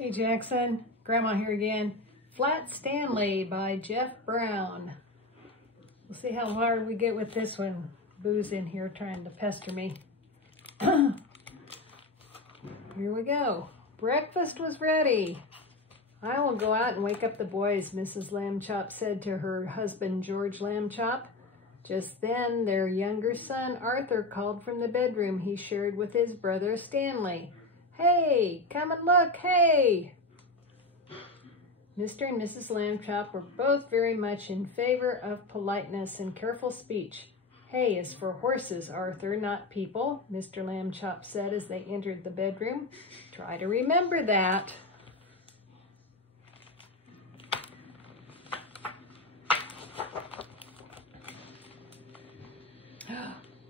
Hey Jackson, Grandma here again. Flat Stanley by Jeff Brown. We'll see how hard we get with this one. Boo's in here trying to pester me. Here we go. Breakfast was ready. I will go out and wake up the boys, Mrs. Lambchop said to her husband, George Lambchop. Just then, their younger son, Arthur, called from the bedroom he shared with his brother, Stanley. Hey, come and look, hey! Mr. and Mrs. Lambchop were both very much in favor of politeness and careful speech. Hay is for horses, Arthur, not people, Mr. Lambchop said as they entered the bedroom. Try to remember that.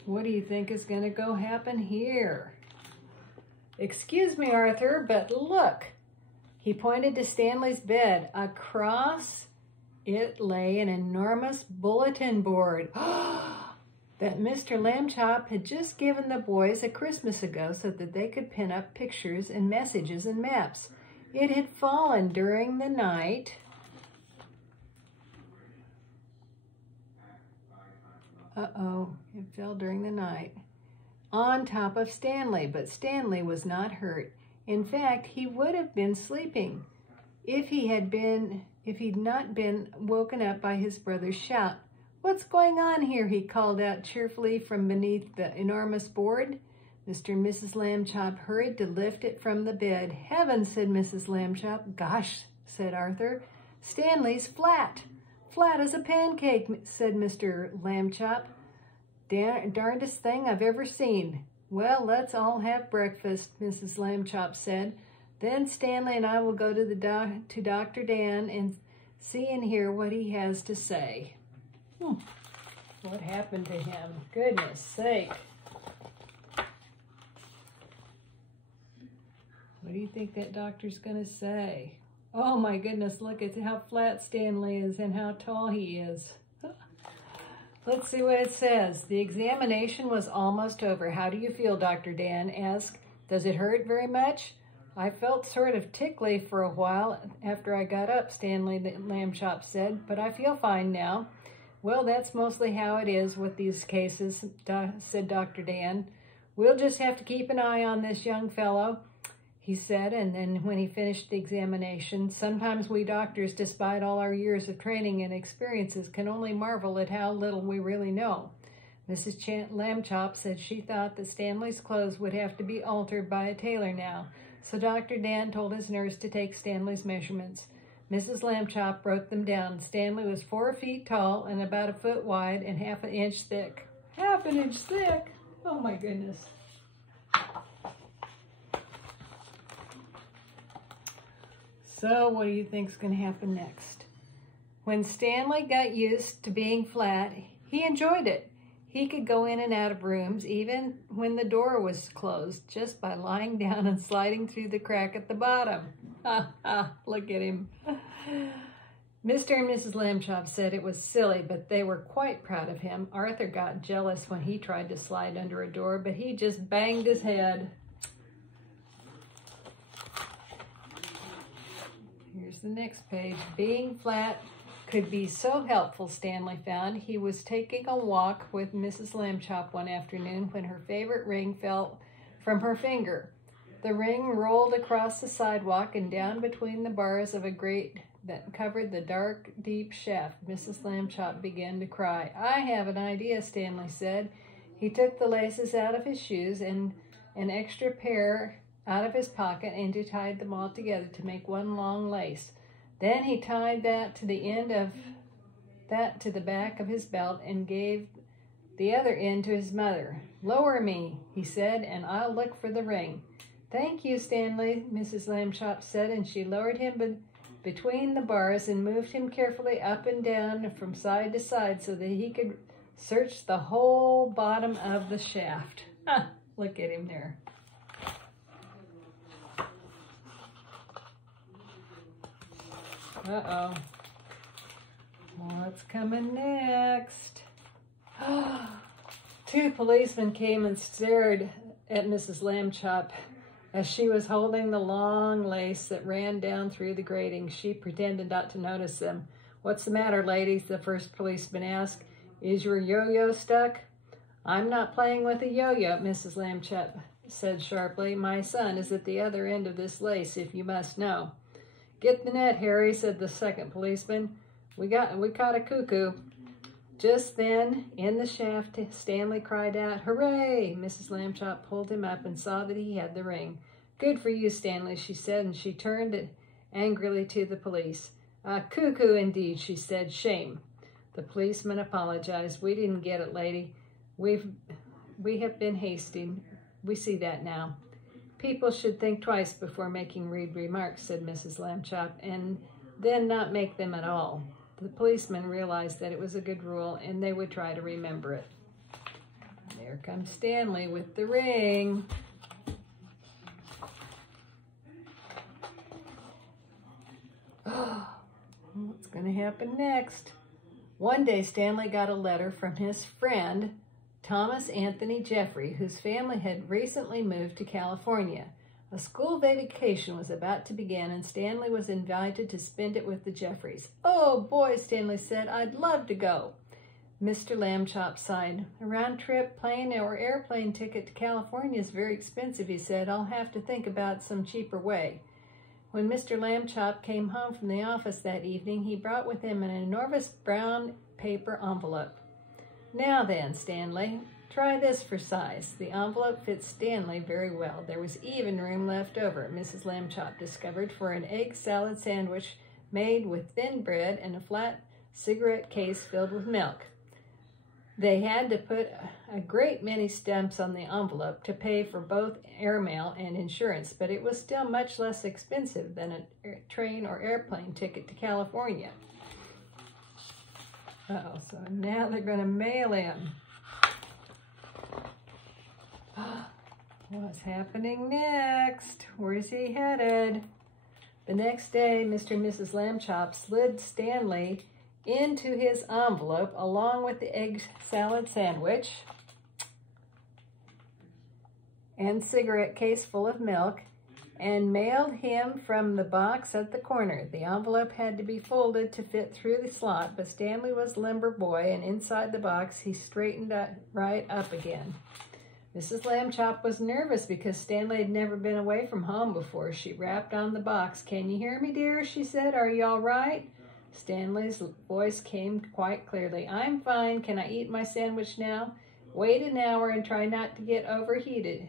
What do you think is going to go happen here? Excuse me, Arthur, but look. He pointed to Stanley's bed. Across it lay an enormous bulletin board that Mr. Lambchop had just given the boys a Christmas ago so that they could pin up pictures and messages and maps. It had fallen during the night. It fell during the night on top of Stanley, but Stanley was not hurt. In fact, he would have been sleeping if he'd not been woken up by his brother's shout. What's going on here? He called out cheerfully from beneath the enormous board. Mr. and Mrs. Lambchop hurried to lift it from the bed. Heavens, said Mrs. Lambchop. Gosh, said Arthur. Stanley's flat. Flat as a pancake, said Mr. Lambchop. Darndest thing I've ever seen. Well, let's all have breakfast, Mrs. Lambchop said. Then Stanley and I will go to Dr. Dan and see and hear what he has to say. What happened to him? Goodness sake. What do you think that doctor's going to say? Oh my goodness, look at how flat Stanley is and how tall he is. Let's see what it says. The examination was almost over. How do you feel, Dr. Dan asked. Does it hurt very much? I felt sort of tickly for a while after I got up, Stanley Lambchop said, but I feel fine now. Well, that's mostly how it is with these cases, said Dr. Dan. We'll just have to keep an eye on this young fellow, he said, and then when he finished the examination, sometimes we doctors, despite all our years of training and experiences, can only marvel at how little we really know. Mrs. Lambchop said she thought that Stanley's clothes would have to be altered by a tailor now, so Dr. Dan told his nurse to take Stanley's measurements. Mrs. Lambchop wrote them down. Stanley was 4 feet tall and about 1 foot wide and half an inch thick. Half an inch thick? Oh my goodness. So what do you think's going to happen next? When Stanley got used to being flat, he enjoyed it. He could go in and out of rooms even when the door was closed just by lying down and sliding through the crack at the bottom. Look at him. Mr. and Mrs. Lambchop said it was silly, but they were quite proud of him. Arthur got jealous when he tried to slide under a door, but he just banged his head. Here's the next page. Being flat could be so helpful, Stanley found. He was taking a walk with Mrs. Lambchop one afternoon when her favorite ring fell from her finger. The ring rolled across the sidewalk and down between the bars of a grate that covered the dark, deep shaft. Mrs. Lambchop began to cry. I have an idea, Stanley said. He took the laces out of his shoes and an extra pair out of his pocket and he tied them all together to make one long lace. Then he tied that to the end of that to the back of his belt and gave the other end to his mother. Lower me, he said, and I'll look for the ring. Thank you, Stanley, Mrs. Lambchop said, and she lowered him between the bars and moved him carefully up and down from side to side so that he could search the whole bottom of the shaft. Look at him there. Uh-oh. What's coming next? 2 policemen came and stared at Mrs. Lambchop As she was holding the long lace that ran down through the grating, she pretended not to notice them. "What's the matter, ladies?" the first policeman asked. "Is your yo-yo stuck?" "I'm not playing with a yo-yo," Mrs. Lambchop said sharply. "My son is at the other end of this lace, if you must know." "Get the net, Harry," said the second policeman. We caught a cuckoo." Just then, in the shaft, Stanley cried out, "Hooray!" Mrs. Lambchop pulled him up and saw that he had the ring. "Good for you, Stanley," she said, and she turned angrily to the police. "A cuckoo indeed," she said. "Shame." The policeman apologized. "We didn't get it, lady. We have been hasty. We see that now." "People should think twice before making rude remarks," said Mrs. Lambchop, "and then not make them at all." The policeman realized that it was a good rule, and they would try to remember it. There comes Stanley with the ring. What's going to happen next? One day, Stanley got a letter from his friend, Thomas Anthony Jeffrey, whose family had recently moved to California. A school vacation was about to begin, and Stanley was invited to spend it with the Jeffreys. "Oh, boy," Stanley said, "I'd love to go." Mr. Lambchop sighed. "A round-trip plane or airplane ticket to California is very expensive," he said. "I'll have to think about some cheaper way." When Mr. Lambchop came home from the office that evening, he brought with him an enormous brown paper envelope. "Now then, Stanley, try this for size." The envelope fit Stanley very well. There was even room left over, Mrs. Lambchop discovered, for an egg salad sandwich made with thin bread and a flat cigarette case filled with milk. They had to put a great many stamps on the envelope to pay for both airmail and insurance, but it was still much less expensive than a train or airplane ticket to California. So now they're going to mail him. What's happening next? Where's he headed? The next day, Mr. and Mrs. Lambchop slid Stanley into his envelope along with the egg salad sandwich and cigarette case full of milk, and mailed him from the box at the corner. The envelope had to be folded to fit through the slot, but Stanley was a limber boy, and inside the box he straightened right up again. Mrs. Lambchop was nervous because Stanley had never been away from home before. She rapped on the box. "Can you hear me, dear?" she said. "Are you all right?" Stanley's voice came quite clearly. "I'm fine. Can I eat my sandwich now?" "Wait an hour and try not to get overheated,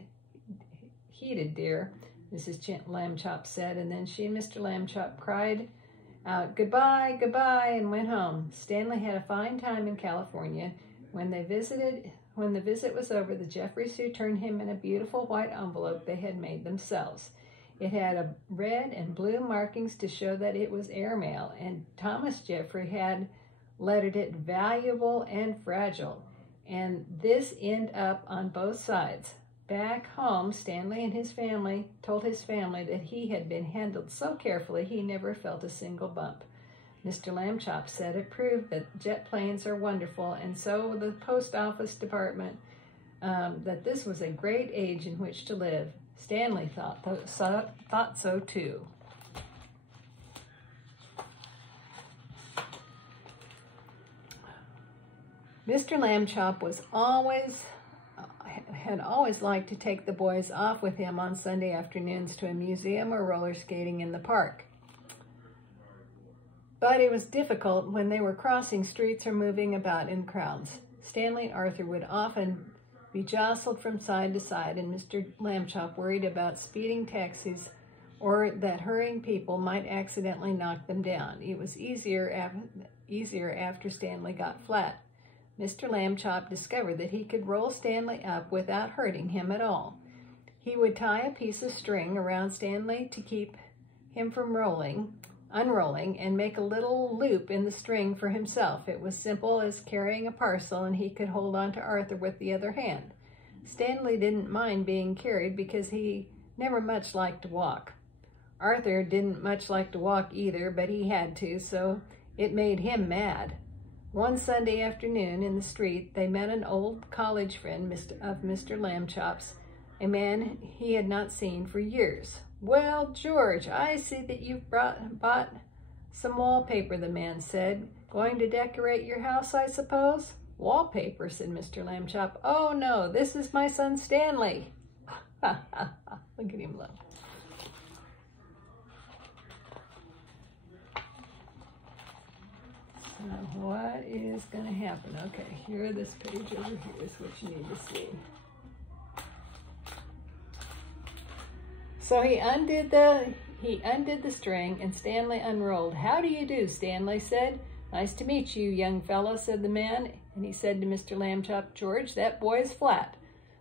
dear," Mrs. Lambchop said, and then she and Mr. Lambchop cried out, "Goodbye, goodbye," and went home. Stanley had a fine time in California. When the visit was over, the Jeffreys returned him in a beautiful white envelope they had made themselves. It had a red and blue markings to show that it was airmail, and Thomas Jeffrey had lettered it "valuable" and "fragile," and this end up on both sides. Back home, Stanley and his family told his family that he had been handled so carefully he never felt a single bump. Mr. Lambchop said it proved that jet planes are wonderful, and so the post office department, that this was a great age in which to live. Stanley thought so too. Mr. Lambchop had always liked to take the boys off with him on Sunday afternoons to a museum or roller skating in the park. But it was difficult when they were crossing streets or moving about in crowds. Stanley and Arthur would often be jostled from side to side, and Mr. Lambchop worried about speeding taxis or that hurrying people might accidentally knock them down. It was easier after Stanley got flat. Mr. Lambchop discovered that he could roll Stanley up without hurting him at all. He would tie a piece of string around Stanley to keep him from unrolling, and make a little loop in the string for himself. It was simple as carrying a parcel, and he could hold on to Arthur with the other hand. Stanley didn't mind being carried because he never much liked to walk. Arthur didn't much like to walk either, but he had to, so it made him mad. One Sunday afternoon in the street, they met an old college friend of Mr. Lambchop's, a man he had not seen for years. "Well, George, I see that you've bought some wallpaper," the man said. "Going to decorate your house, I suppose?" "Wallpaper," said Mr. Lambchop. "Oh, no, this is my son Stanley." Look at him laugh. So what is going to happen? Okay, here, this page over here is what you need to see. So he undid the string, and Stanley unrolled. "How do you do?" Stanley said. "Nice to meet you, young fellow," said the man. And he said to Mr. Lambchop, "George, that boy's flat."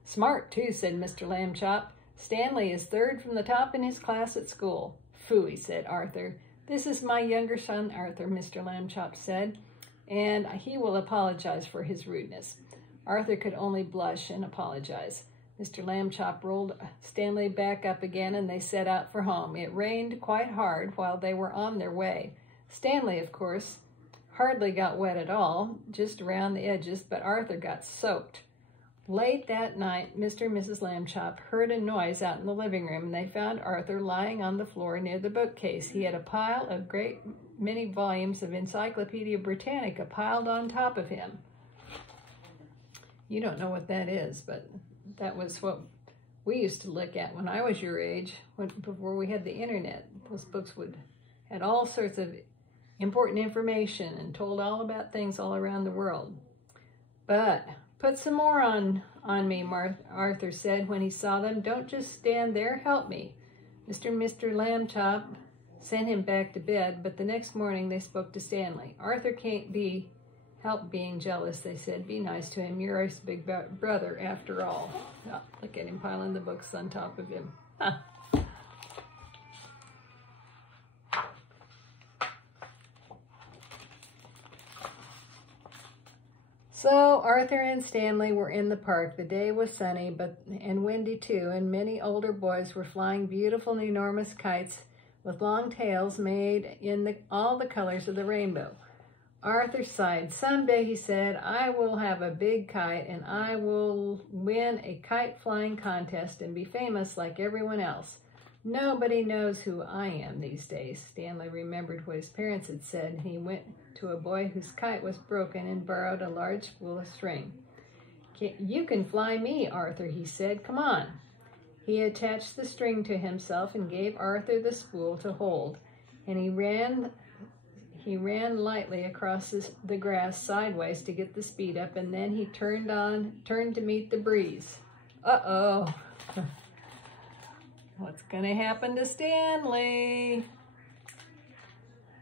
"Smart, too," said Mr. Lambchop. "Stanley is third from the top in his class at school." "Phooey," said Arthur. "This is my younger son, Arthur," Mr. Lambchop said, "and he will apologize for his rudeness." Arthur could only blush and apologize. Mr. Lambchop rolled Stanley back up again, and they set out for home. It rained quite hard while they were on their way. Stanley, of course, hardly got wet at all, just around the edges, but Arthur got soaked. Late that night, Mr. and Mrs. Lambchop heard a noise out in the living room, and they found Arthur lying on the floor near the bookcase. He had a pile of great many volumes of Encyclopedia Britannica piled on top of him. You don't know what that is, but that was what we used to look at when I was your age, before we had the internet. Those books had all sorts of important information and told all about things all around the world. "But put some more on me," Arthur said when he saw them. "Don't just stand there, help me." Mr. and Mr. Lambchop sent him back to bed, but the next morning they spoke to Stanley. "Arthur can't help being jealous," they said. "Be nice to him. You're his big brother after all." Oh, look at him piling the books on top of him. So Arthur and Stanley were in the park. The day was sunny and windy too, and many older boys were flying beautiful enormous kites with long tails made in all the colors of the rainbow. Arthur sighed. "Someday," he said, "I will have a big kite, and I will win a kite flying contest and be famous like everyone else. Nobody knows who I am these days." Stanley remembered what his parents had said, and he went to a boy whose kite was broken and borrowed a large spool of string. "You can fly me, Arthur," he said. "Come on." He attached the string to himself and gave Arthur the spool to hold, and he ran lightly across the grass sideways to get the speed up, and then he turned to meet the breeze. Uh-oh. What's going to happen to Stanley?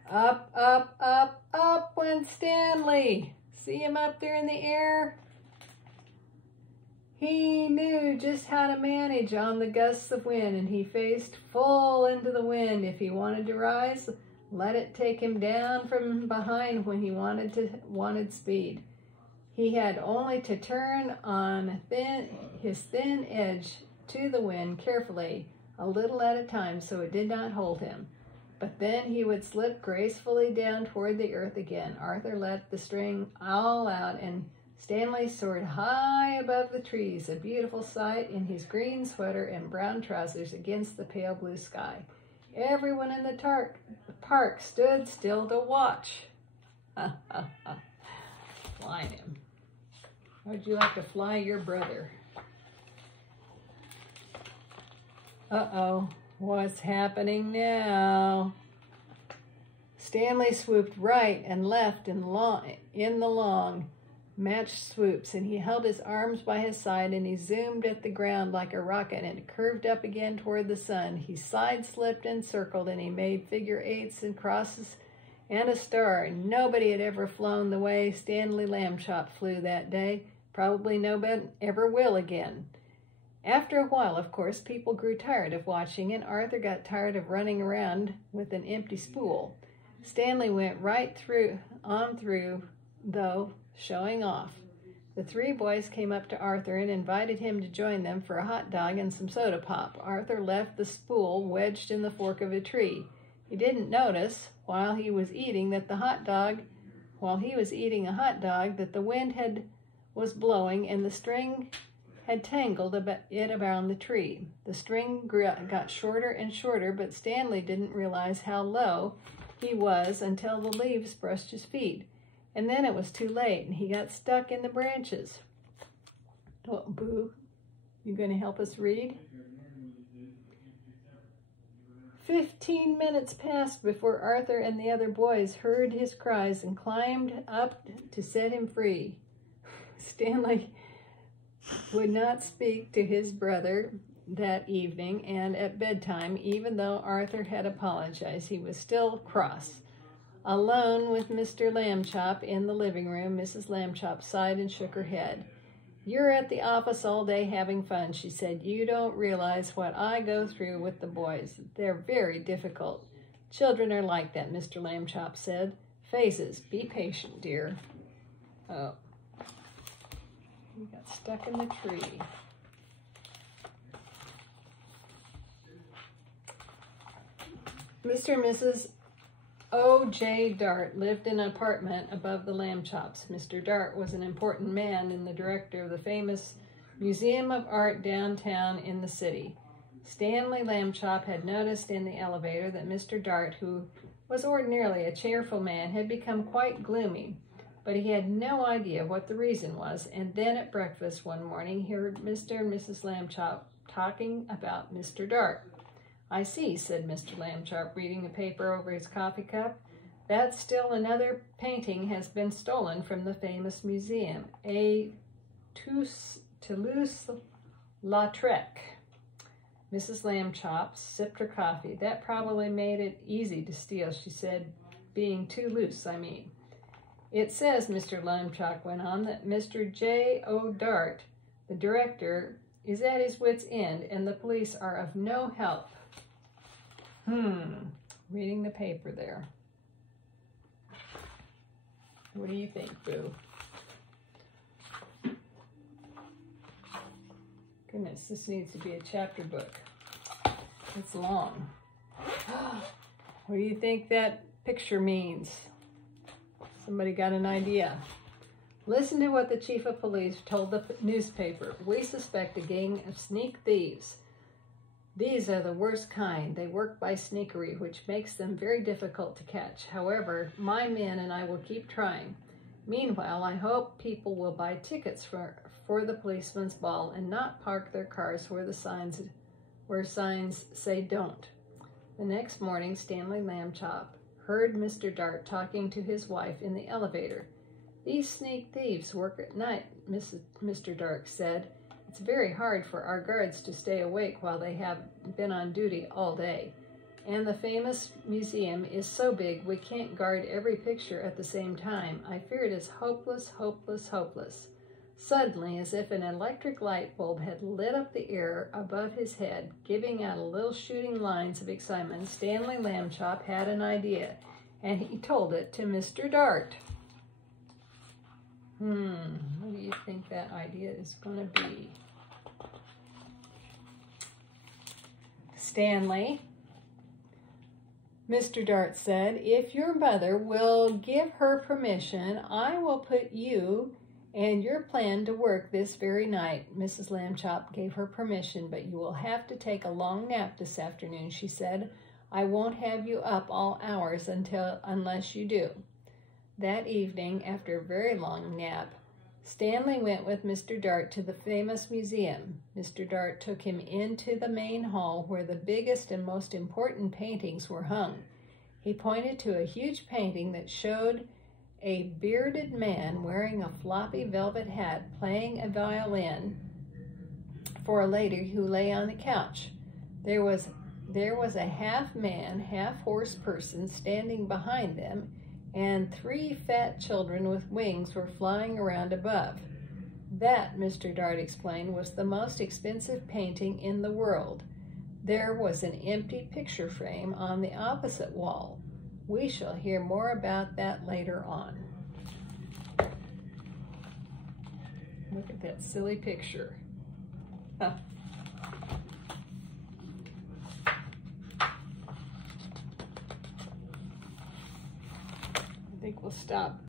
Up, up, up, up went Stanley. See him up there in the air? He knew just how to manage on the gusts of wind, and he faced full into the wind. If he wanted to rise, let it take him down from behind when he wanted speed. He had only to turn on his thin edge to the wind carefully, a little at a time, so it did not hold him. But then he would slip gracefully down toward the earth again. Arthur let the string all out, and Stanley soared high above the trees, a beautiful sight in his green sweater and brown trousers against the pale blue sky. Everyone in the park stood still to watch. Fly him. How would you like to fly your brother? Uh-oh, what's happening now? Stanley swooped right and left in the long, matched swoops, and he held his arms by his side, and he zoomed at the ground like a rocket, and it curved up again toward the sun. He side-slipped and circled, and he made figure eights and crosses and a star. Nobody had ever flown the way Stanley Lambchop flew that day. Probably nobody ever will again. After a while, of course, people grew tired of watching, and Arthur got tired of running around with an empty spool. Stanley went right on through, though, showing off. The three boys came up to Arthur and invited him to join them for a hot dog and some soda pop. Arthur left the spool wedged in the fork of a tree. He didn't notice, while he was eating a hot dog, that the wind was blowing and the string had tangled it around the tree. The string got shorter and shorter, but Stanley didn't realize how low he was until the leaves brushed his feet. And then it was too late, and he got stuck in the branches. Oh, Boo, you going to help us read? 15 minutes passed before Arthur and the other boys heard his cries and climbed up to set him free. Stanley would not speak to his brother that evening, and at bedtime, even though Arthur had apologized, he was still cross. Alone with Mr. Lambchop in the living room, Mrs. Lambchop sighed and shook her head. "You're at the office all day having fun," she said. "You don't realize what I go through with the boys. They're very difficult." "Children are like that," Mr. Lambchop said. "Phases. Be patient, dear." Oh. We got stuck in the tree. Mr. and Mrs. O.J. Dart lived in an apartment above the Lambchops. Mr. Dart was an important man and the director of the famous Museum of Art downtown in the city. Stanley Lambchop had noticed in the elevator that Mr. Dart, who was ordinarily a cheerful man, had become quite gloomy, but he had no idea what the reason was, and then at breakfast one morning he heard Mr. and Mrs. Lambchop talking about Mr. Dart. "I see," said Mr. Lambchop, reading the paper over his coffee cup, "that still another painting has been stolen from the famous museum, a Toulouse-Lautrec." Mrs. Lambchop sipped her coffee. "That probably made it easy to steal," she said. "Being too loose, I mean." "It says," Mr. Lambchop went on, "that Mr. J. O. Dart, the director, is at his wit's end, and the police are of no help." Reading the paper there. What do you think, Boo? Goodness, this needs to be a chapter book. It's long. What do you think that picture means? Somebody got an idea? Listen to what the chief of police told the newspaper. "We suspect a gang of sneak thieves. These are the worst kind. They work by sneakery, which makes them very difficult to catch. However, my men and I will keep trying. Meanwhile, I hope people will buy tickets for the policeman's ball and not park their cars where signs say don't." The next morning, Stanley Lambchop heard Mr. Dart talking to his wife in the elevator. "These sneak thieves work at night," Mr. Dart said. "It's very hard for our guards to stay awake while they have been on duty all day. And the famous museum is so big we can't guard every picture at the same time. I fear it is hopeless, hopeless, hopeless." Suddenly, as if an electric light bulb had lit up the air above his head, giving out a little shooting lines of excitement, Stanley Lambchop had an idea, and he told it to Mr. Dart. What do you think that idea is going to be? "Stanley," Mr. Dart said, "if your mother will give her permission, I will put you and your plan to work this very night." Mrs. Lambchop gave her permission, "but you will have to take a long nap this afternoon," she said. "I won't have you up all hours unless you do." That evening, after a very long nap, Stanley went with Mr. Dart to the famous museum. Mr. Dart took him into the main hall where the biggest and most important paintings were hung. He pointed to a huge painting that showed a bearded man wearing a floppy velvet hat playing a violin for a lady who lay on the couch. There was a half-man, half-horse person standing behind them, and 3 fat children with wings were flying around above. That, Mr. Dart explained, was the most expensive painting in the world. There was an empty picture frame on the opposite wall. We shall hear more about that later on. Look at that silly picture. Huh. I think we'll stop